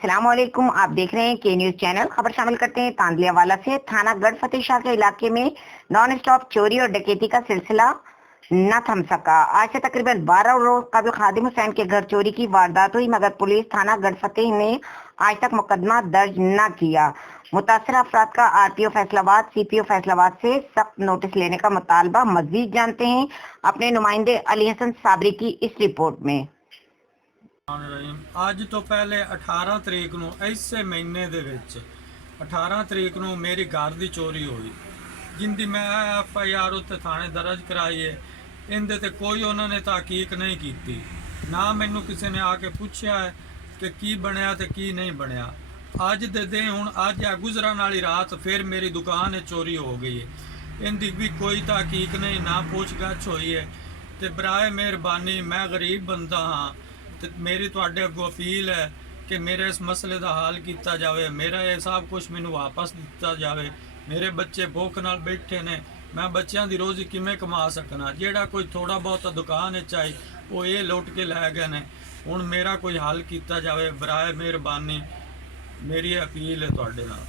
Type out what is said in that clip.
अस्सलाम वालेकुम। आप देख रहे हैं के न्यूज चैनल। खबर शामिल करते हैं तांदलियावाला से। थाना गढ़ फतेह शाह के इलाके में नॉन स्टॉप चोरी और डकैती का सिलसिला न थम सका। आज से तकरीबन 12 रोज कबल खादिम हुसैन के घर चोरी की वारदात हुई, मगर पुलिस थाना गढ़ फतेह ने आज तक मुकदमा दर्ज न किया। मुतासरा अफराद का आरटीओ फैसलाबाद सीपीओ फैसलाबाद से सख्त नोटिस लेने का मुतालबा। मजीद जानते हैं अपने नुमाइंदे अली हसन साबरी की इस रिपोर्ट में। ਅੱਜ ਤੋਂ ਪਹਿਲੇ 18 ਤਰੀਕ ਨੂੰ ਇਸੇ ਮਹੀਨੇ ਦੇ ਵਿੱਚ 18 ਤਰੀਕ ਨੂੰ ਮੇਰੀ ਘਰ ਦੀ ਚੋਰੀ ਹੋਈ, ਜਿੰਦੀ ਮੈਂ ਐਫਆਈਆਰ ਉੱਤੇ ਥਾਣੇ ਦਰਜ ਕਰਾਈ ਹੈ। ਇਹਦੇ ਤੇ ਕੋਈ ਉਹਨਾਂ ਨੇ ਤਹਿਕੀਕ ਨਹੀਂ ਕੀਤੀ, ਨਾ ਮੈਨੂੰ ਕਿਸੇ ਨੇ ਆ ਕੇ ਪੁੱਛਿਆ ਹੈ ਕਿ ਕੀ ਬਣਿਆ ਤੇ ਕੀ ਨਹੀਂ ਬਣਿਆ। ਅੱਜ ਦੇ ਦਿਨ ਹੁਣ ਅੱਜ ਆ ਗੁਜ਼ਰਨ ਵਾਲੀ ਰਾਤ ਫਿਰ ਮੇਰੀ ਦੁਕਾਨ 'ਚ ਚੋਰੀ ਹੋ ਗਈ ਹੈ। ਇਹਦੀ ਵੀ ਕੋਈ ਤਹਿਕੀਕ ਨਹੀਂ, ਨਾ ਪੁੱਛਗਛ ਹੋਈ ਹੈ। ਤੇ ਬਰਾਏ ਮਿਹਰਬਾਨੀ, ਮੈਂ ਗਰੀਬ ਬੰਦਾ ਹਾਂ ਤੇ ਮੇਰੀ ਤੁਹਾਡੇ ਅੱਗੋਂ ਅਪੀਲ ਹੈ ਕਿ ਮੇਰੇ ਇਸ ਮਸਲੇ ਦਾ ਹੱਲ ਕੀਤਾ ਜਾਵੇ। ਮੇਰਾ ਇਹ ਸਭ ਕੁਛ ਮੈਨੂੰ ਵਾਪਸ ਦਿੱਤਾ ਜਾਵੇ। ਮੇਰੇ ਬੱਚੇ ਭੁੱਖ ਨਾਲ ਬੈਠੇ ਨੇ, ਮੈਂ ਬੱਚਿਆਂ ਦੀ ਰੋਜ਼ੀ ਕਿਵੇਂ ਕਮਾ ਸਕਣਾ? ਜਿਹੜਾ ਕੋਈ ਥੋੜਾ ਬਹੁਤਾ ਦੁਕਾਨ ਵਿੱਚ ਆਈ ਉਹ ਇਹ ਲੁੱਟ ਕੇ ਲੈ ਗਏ ਨੇ। ਹੁਣ ਮੇਰਾ ਕੋਈ ਹੱਲ ਕੀਤਾ ਜਾਵੇ, ਬਰਾਏ ਮਿਹਰਬਾਨੀ, ਮੇਰੀ ਅਪੀਲ ਹੈ ਤੁਹਾਡੇ ਨਾਲ।